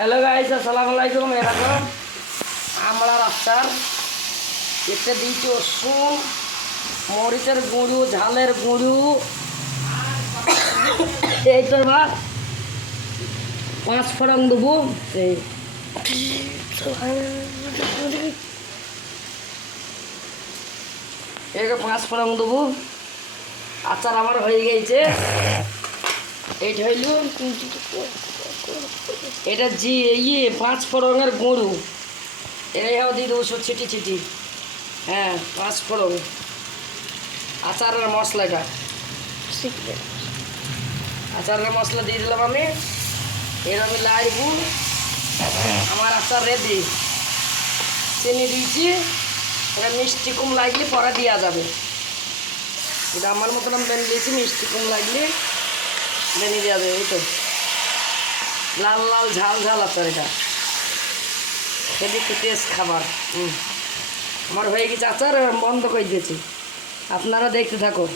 Hello guys, আসসালামু আলাইকুম। এরকম আমড়ার আচার, এতে দিয়েছি রসুন, মরিচের গুঁড়ো, ঝালের গুঁড়ো, এই তো বা 5 ফোড়ন দেবো। এই একে 5 ফোড়ন দেবো। আচার আমার হয়ে গেছে। এইটা হইল এটা ইয়ে 5 ফোড়নের গুঁড়ো, এটাই হাও দিয়ে দেবো ছিটি ছিটি। হ্যাঁ, 5 ফোড়ন আচারের মশলাটা, আচারের মশলা দিয়ে দিলাম আমি। এর আমি লাইবু আমার আচার রেডি। চিনি দিয়েছি, এটা মিষ্টি কম লাগলে পরে দেওয়া যাবে। এটা আমার মতন আমি বেনে দিয়েছি, মিষ্টি কম লাগলে বেনে দেওয়া যাবে। এই তো লাল লাল ঝাল ঝাল আচার, এটা খেতে একটু টেস্ট খাবার। আমার হয়ে গেছে আচার, বন্ধ করে দিয়েছি। আপনারা দেখতে থাকুন।